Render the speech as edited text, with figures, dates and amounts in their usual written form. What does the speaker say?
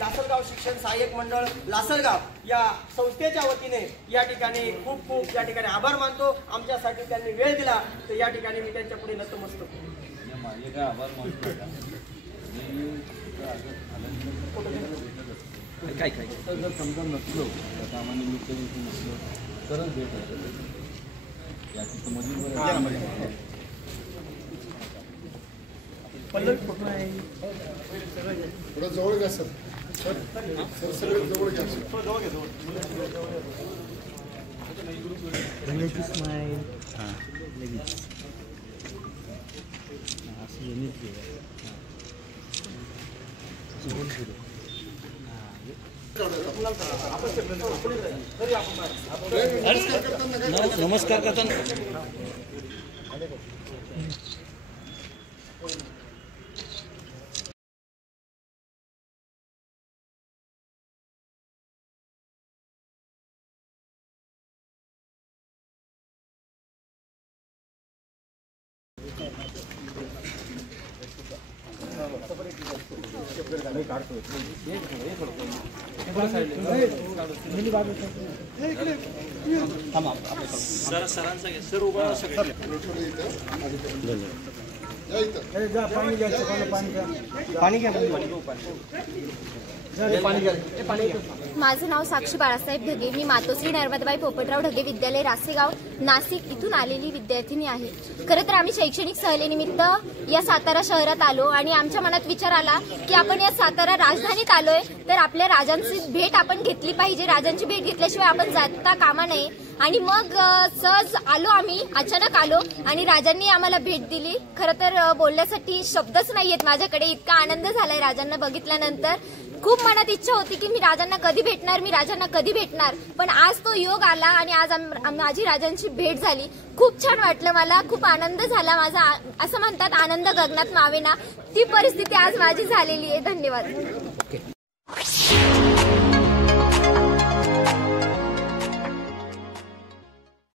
लासलगाव शिक्षण सहाय्यक मंडळ लासलगाव या संस्थेच्या वतीने या ठिकाणी खूप खूप या ठिकाणी आभार मानतो। आमच्यासाठी त्यांनी वेळ दिला तर या ठिकाणी मी त्यांच्या पुढे नतमस्तक माझे काय आभार मानतो काय काय जर समजा नसलो कामानिमित्त नसलो तरच भेट आहे या तिथे मधील पल्लवी कुठून आहे थोडं जवळ घ्या सर सर सगळे जवळ घ्या रंगाची स्माईल लगेच असं युनिक नमस्कार करताना सर उभा पाणी घ्या माझं नाव साक्षी बाळासाहेब ढगे। मी मातोश्री नर्मदाबाई पोपटराव ढगे विद्यालय रासेगाव नाशिक इथून आलेली विद्यार्थिनी आहे। खरं तर आम्ही शैक्षणिक सहलीनिमित्त या सातारा शहरात आलो आणि आमच्या मनात विचार आला की आपण या सातारा राजधानीत आलोय तर आपल्या राजांची भेट आपण घेतली पाहिजे। राजांची भेट घेतल्याशिवाय आपण जाता कामा नये आणि मग सहज आलो आम्ही, अचानक आलो आणि राजांनी आम्हाला भेट दिली। खरं तर बोलण्यासाठी शब्दच नाहीयेत माझ्याकडे, इतका आनंद झालाय राजांना बघितल्यानंतर। खूप मनात इच्छा होती की मी राजांना कधी भेटणार, पण आज तो योग आला आणि आज माझी राजांची भेट झाली। खूप छान वाटलं, मला खूप आनंद झाला माझा। असं म्हणतात आनंद गगनात मावेना, ती परिस्थिती आज माझी झालेली आहे। धन्यवाद।